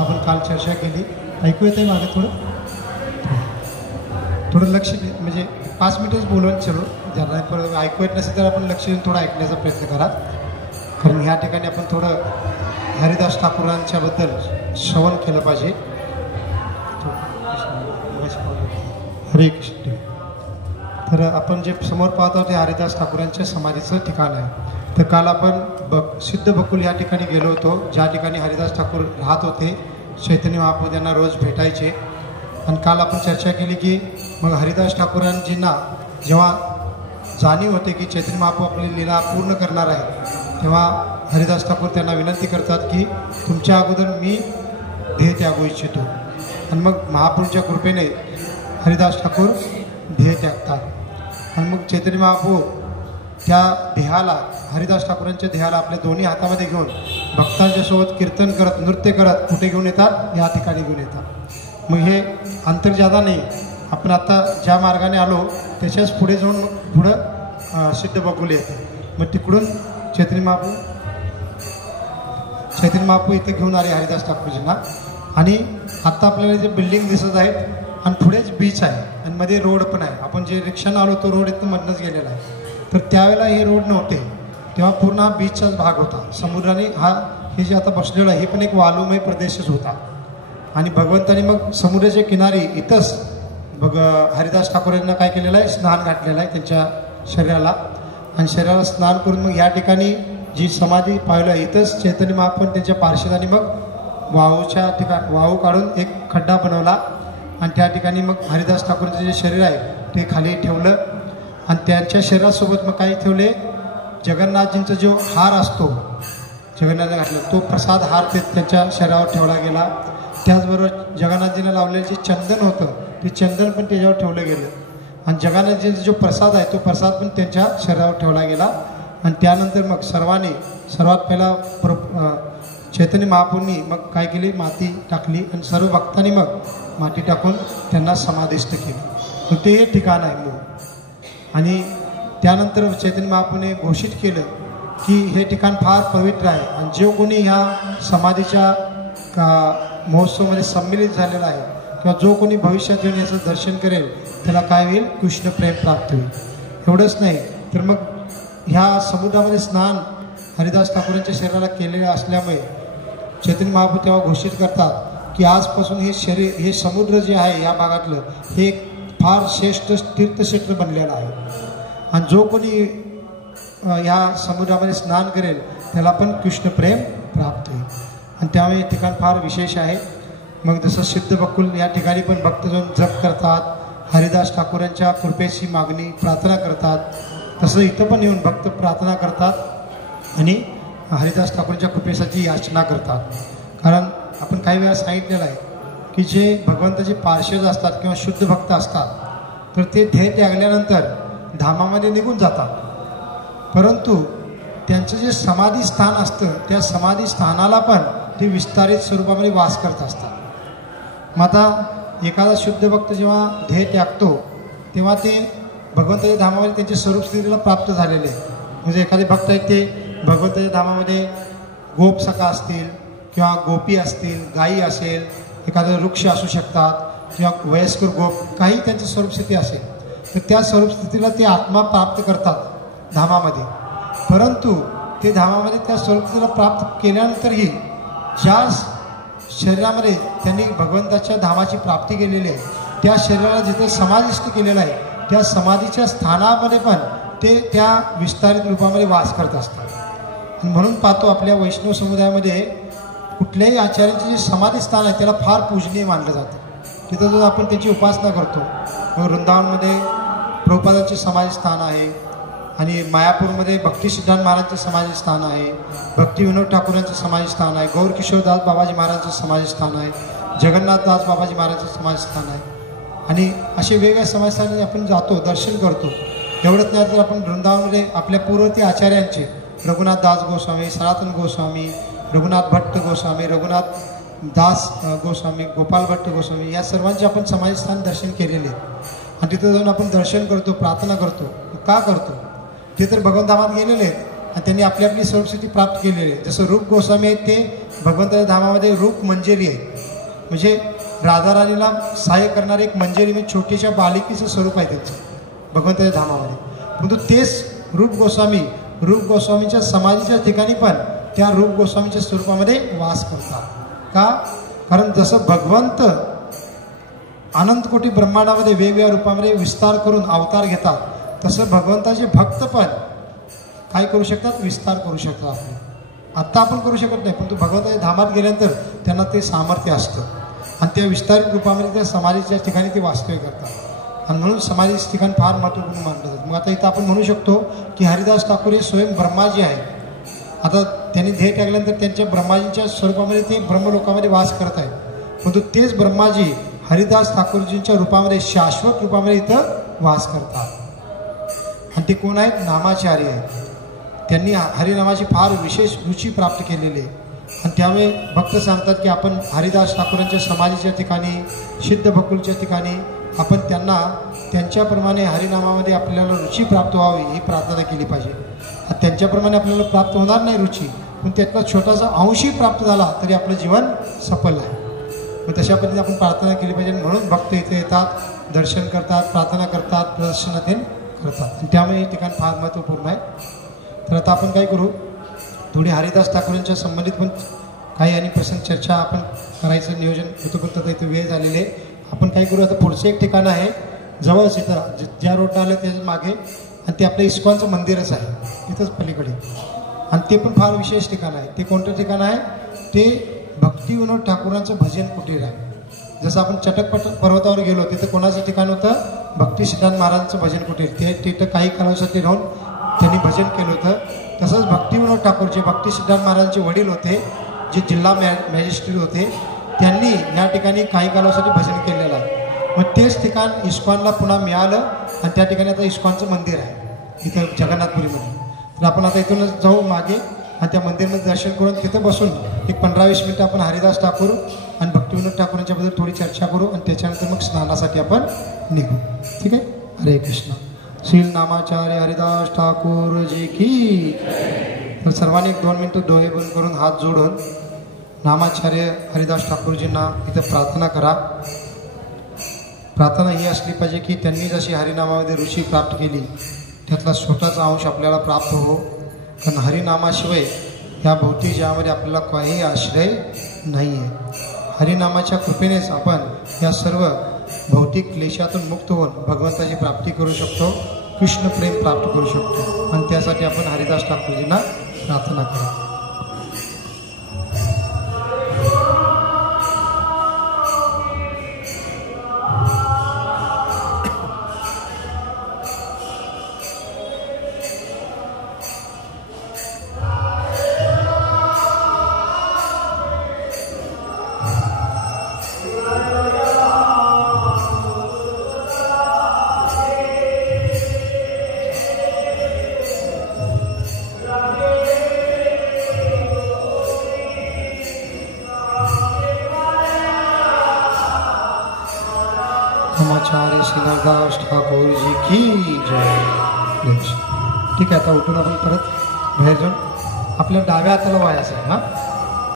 जसं आपण काल चर्चा केली. ऐकू येतं आहे मागे थोडं लक्ष म्हणजे 5 मिनिटच बोलून चलो. ज्यांना परत ऐकू येत नसेल तर आपण लक्ष देऊन थोडा ऐकण्याचा प्रयत्न करा. कारण ह्या ठिकाणी आपण थोडं हरिदास ठाकूरांच्याबद्दल श्रवण केलं पाहिजे. हरे कृष्ण. तर आपण जे समोर पाहतो ते हरिदास ठाकूरांच्या समाधीचं ठिकाण आहे. तर काल आपण सिद्ध बकुल या ठिकाणी गेलो होतो, ज्या ठिकाणी हरिदास ठाकूर राहत होते. चैतन्य महाप्रभू त्यांना रोज भेटायचे. आणि काल आपण चर्चा केली की मग हरिदास ठाकूरांजींना जेव्हा जाणीव होते की चैतन्य महाप्रभू आपली लीला पूर्ण करणार आहे, तेव्हा हरिदास ठाकूर त्यांना विनंती करतात की तुमच्या अगोदर मी ध्येय त्यागू इच्छितो. आणि मग महाप्रभूच्या कृपेने हरिदास ठाकूर ध्येय त्यागतात. आणि मग चैतन्य महाप्रभू त्या ध्येयाला, हरिदास ठाकूरांच्या ध्येयाला आपल्या दोन्ही हातामध्ये घेऊन भक्तांच्या सोबत कीर्तन करत, नृत्य करत कुठे घेऊन येतात? या ठिकाणी घेऊन येतात. मग हे अंतर जादा नाही. आपण आता ज्या मार्गाने आलो त्याच्याच पुढे जाऊन मग पुढं सिद्ध बकुल येतं. मग तिकडून चैतन्य महाप्रभू इथे घेऊन आले हरिदास ठाकूरजींना. आणि आत्ता आपल्याला जे बिल्डिंग दिसत आहेत आणि पुढेच बीच आहे आणि मध्ये रोड पण आहे. आपण जे रिक्षानं आलो तो रोड इथं मधनंच गेलेला आहे. तर त्यावेळेला हे रोड नव्हते, तेव्हा पूर्ण हा बीचचाच भाग होता. समुद्राने हे जे आता बसलेलं आहे हे पण एक वालुमय प्रदेशच होता. आणि भगवंतानी मग समुद्राच्या किनारी इथंच हरिदास ठाकूरांना काय केलेलं आहे? स्नान घातलेलं आहे त्यांच्या शरीराला. आणि शरीराला स्नान करून मग या ठिकाणी जी समाधी पाहिलं इथंच चैतन्य महाप्रभू त्यांच्या पार्षदांनी मग वाहूच्या ठिकाणी वाहू काढून एक खड्डा बनवला. आणि त्या ठिकाणी मग हरिदास ठाकूरचं जे शरीर आहे ते खाली ठेवलं. आणि त्यांच्या शरीरासोबत मग काही ठेवले? जगन्नाथजींचा जो हार असतो, जगन्नाथला घातला तो प्रसाद हार त्यांच्या शरीरावर ठेवला गेला. त्याचबरोबर जगन्नाथजींना लावलेलं जे चंदन होतं ते चंदन पण त्याच्यावर ठेवलं गेलं. आणि जगन्नाथजींचा जो प्रसाद आहे तो प्रसाद पण त्यांच्या शरीरावर ठेवला गेला. आणि त्यानंतर मग सर्वात पहिला चैतन्य महाप्रभूंनी मग काय केली? माती टाकली. आणि सर्व भक्तांनी मग माती टाकून त्यांना समाधिस्थ केलं. ते हे ठिकाण आहे मूळ. आणि त्यानंतर चैतन्य महाप्रभूने घोषित केलं की हे ठिकाण फार पवित्र आहे. आणि जो कोणी ह्या समाधीच्या महोत्सवामध्ये सम्मिलित झालेला आहे किंवा जो कोणी भविष्यात येऊन याचं दर्शन करेल त्याला काय होईल? कृष्ण प्रेम प्राप्त होईल. एवढंच नाही तर मग ह्या समुद्रामध्ये स्नान हरिदास ठाकूरांच्या शरीराला केलेलं असल्यामुळे चैतन्य महाप्रभू तेव्हा घोषित करतात की आजपासून हे समुद्र जे आहे या भागातलं हे फार श्रेष्ठ तीर्थक्षेत्र बनलेलं आहे. आणि जो कोणी या समुद्रामध्ये स्नान करेल त्याला पण कृष्ण प्रेम प्राप्त होईल. आणि त्यामुळे हे ठिकाण फार विशेष आहे. मग जसं सिद्ध बकुल या ठिकाणी पण भक्त जाऊन जप करतात, हरिदास ठाकूरांच्या कृपेची मागणी प्रार्थना करतात, तसं इथं पण येऊन भक्त प्रार्थना करतात आणि हरिदास ठाकूरांच्या कृपेसाठी याचना करतात. कारण आपण काही वेळा सांगितलेलं आहे की जे भगवंताचे पार्षद असतात किंवा शुद्ध भक्त असतात तर ते ध्येय त्यागल्यानंतर धामामध्ये निघून जातात. परंतु त्यांचं जे समाधी स्थान असतं त्या समाधी स्थानाला पण ते विस्तारित स्वरूपामध्ये वास करत असतात. मग आता एखादा शुद्ध भक्त जेव्हा ध्येय त्यागतो तेव्हा ते भगवंताच्या धामामध्ये त्यांच्या स्वरूप स्थितीला प्राप्त झालेले. म्हणजे एखादे भक्त आहेत ते भगवंताच्या धामामध्ये गोपसखा असतील किंवा गोपी असतील, गायी असेल, एखादं वृक्ष असू शकतात किंवा वयस्कर गोप, काही त्यांची स्वरूपस्थिती असेल तर त्या स्वरूपस्थितीला ते आत्मा प्राप्त करतात धामामध्ये. परंतु ते धामामध्ये त्या स्वरूपस्थितीला प्राप्त केल्यानंतरही ज्या शरीरामध्ये त्यांनी भगवंताच्या धामाची प्राप्ती केलेली आहे त्या शरीराला जिथे समाधिस्थ केलेलं आहे त्या समाधीच्या स्थानामध्ये पण ते त्या विस्तारित रूपामध्ये वास करत असतात. आणि म्हणून पाहतो आपल्या वैष्णव समुदायामध्ये कुठल्याही आचार्यांचे जे समाधी स्थान आहे त्याला फार पूजनीय मानलं जातं. तिथं जो आपण त्याची उपासना करतो. वृंदावनमध्ये प्रभुपादांचे समाधी स्थान आहे आणि मायापूरमध्ये भक्ती सिद्धांत महाराजांचं समाधी स्थान आहे, भक्ती विनोद ठाकूरांचं समाधी स्थान आहे, गौर किशोरदास बाबाजी महाराजांचं समाधी स्थान आहे, जगन्नाथदास बाबाजी महाराजांचं समाधी स्थान आहे. आणि असे वेगवेगळ्या समाजस्थानी आपण जातो, दर्शन करतो. एवढंच नाही तर आपण वृंदावनमध्ये आपल्या पूर्ववर्ती आचार्यांचे रघुनाथ दास गोस्वामी, सनातन गोस्वामी, रघुनाथ भट्ट गोस्वामी, रघुनाथ दास गोस्वामी, गोपाल भट्ट गोस्वामी या सर्वांचे आपण समाधीस्थान दर्शन केलेले. आणि तिथं जाऊन आपण दर्शन करतो, प्रार्थना करतो. का करतो? ते तर भगवंतामात गेलेले आहेत आणि त्यांनी आपली आपली स्वरूपस्थिती प्राप्त केलेली आहे. जसं रूप गोस्वामी आहेत ते भगवंताच्या धामामध्ये रूप मंजिरी आहेत, म्हणजे राधाराणीला सहाय्य करणारे एक मंजिरी म्हणजे छोटीशा बालिकेचं स्वरूप आहे त्यांचं भगवंताच्या धामामध्ये. परंतु तेच रूप गोस्वामीच्या समाधीच्या ठिकाणी पण त्या रूप गोस्वामीच्या स्वरूपामध्ये वास करतात. का? कारण जसं भगवंत अनंत कोटी ब्रह्मांडामध्ये वेगवेगळ्या रूपामध्ये विस्तार करून अवतार घेतात, तसं भगवंताचे भक्त पण काय करू शकतात? विस्तार करू शकतात. आपले आत्ता आपण करू शकत नाही, परंतु भगवंताच्या धामात गेल्यानंतर त्यांना ते सामर्थ्य असतं आणि त्या विस्तारित रूपामध्ये त्या समाधीच्या ठिकाणी ते वास्तव्य करतात. आणि म्हणून समाधीचं ठिकाण फार महत्त्वपूर्ण मानलं जातं. मग आता इथं आपण म्हणू शकतो की हरिदास ठाकूर हे स्वयं ब्रह्माजी आहे. आता त्यांनी ध्येय टाकल्यानंतर त्यांच्या ब्रह्माजींच्या स्वरूपामध्ये ते ब्रह्मलोकामध्ये वास करत आहेत, परंतु तेच ब्रह्माजी हरिदास ठाकूरजींच्या रूपामध्ये शाश्वत रूपामध्ये इथं वास करतात. आणि ते कोण आहेत? नामाचार्य आहेत. त्यांनी हरिनामाची फार विशेष रुची प्राप्त केलेली आहे. आणि त्यामुळे भक्त सांगतात की आपण हरिदास ठाकूरांच्या समाधीच्या ठिकाणी, सिद्ध भकुलच्या ठिकाणी आपण त्यांना त्यांच्याप्रमाणे हरिनामामध्ये आपल्याला रुची प्राप्त व्हावी ही प्रार्थना केली पाहिजे. त्यांच्याप्रमाणे आपल्याला प्राप्त होणार नाही रुची, पण त्यातला छोटासा अंशही प्राप्त झाला तरी आपलं जीवन सफल आहे. मग तशा पद्धतीने आपण प्रार्थना केली पाहिजे. म्हणून भक्त इथे येतात, दर्शन करतात, प्रार्थना करतात, प्रदर्शनातील करतात. आणि त्यामुळे हे ठिकाण फार महत्त्वपूर्ण आहे. तर आता आपण काय करू, थोडी हरिदास ठाकूरांच्या संबंधित पण काही आणि प्रसंग चर्चा आपण करायचं नियोजन होतं, पण आता इथं वेळ झालेले आहे. आपण काय करू, आता पुढचं एक ठिकाण आहे जवळच इथं ज्या रोडला आलं त्याच्या मागे, आणि ते आपलं इस्कॉनचं मंदिरच आहे तिथंच पलीकडे. आणि ते पण फार विशेष ठिकाण आहे. ते कोणतं ठिकाण आहे? ते भक्ती विनोद ठाकूरांचं भजन कुटीर आहे. जसं आपण चटकपट पर्वतावर गेलो तिथं कोणाचं ठिकाण होतं? भक्ती सिद्धांत महाराजांचं भजन कुटीर. ते तिथं काही कालावधीसाठी राहून त्यांनी भजन केलं होतं. तसंच भक्ती विनोद ठाकूर जे भक्ती सिद्धांत महाराजांचे वडील होते, जे जिल्हा मॅजिस्ट्रेट होते, त्यांनी या ठिकाणी काही कालावधीसाठी भजन केलेलं आहे. मग तेच ठिकाण इस्कॉनला पुन्हा मिळालं आणि त्या ठिकाणी आता इस्कॉनचं मंदिर आहे इथं जगन्नाथपुरीमध्ये. तर आपण आता इथूनच जाऊ मागे आणि त्या मंदिरामध्ये दर्शन करून तिथं बसून एक 15-20 मिनटं आपण हरिदास ठाकूर आणि भक्तिविनोद ठाकूरांच्याबद्दल थोडी चर्चा करू आणि त्याच्यानंतर मग स्नानासाठी आपण निघू. ठीक आहे? हरे कृष्ण. श्री नामाचार्य हरिदास ठाकूर जी की. तर सर्वांनी 1-2 मिनटं डोळे बंद करून हात जोडून नामाचार्य हरिदास ठाकूरजींना इथं प्रार्थना करा. प्रार्थना ही असली पाहिजे की त्यांनी जशी हरिनामामध्ये रुची प्राप्त केली त्यातला छोटासा अंश आपल्याला प्राप्त हो. कारण हरिनामाशिवाय या भौतिक जगामध्ये आपल्याला काही आश्रय नाही आहे. हरिनामाच्या कृपेनेच आपण या सर्व भौतिक क्लेशातून मुक्त होऊन भगवंताची प्राप्ती करू शकतो, कृष्ण प्रेम प्राप्त करू शकतो. आणि त्यासाठी आपण हरिदास ठाकूरजींना प्रार्थना करा. आचार्य श्री हरिदास ठाकूर जी की जय. ठीक आहे, आता उठून आपण परत बाहेर जाऊन आपल्या डाव्या हाताला वायाचं आहे. हां,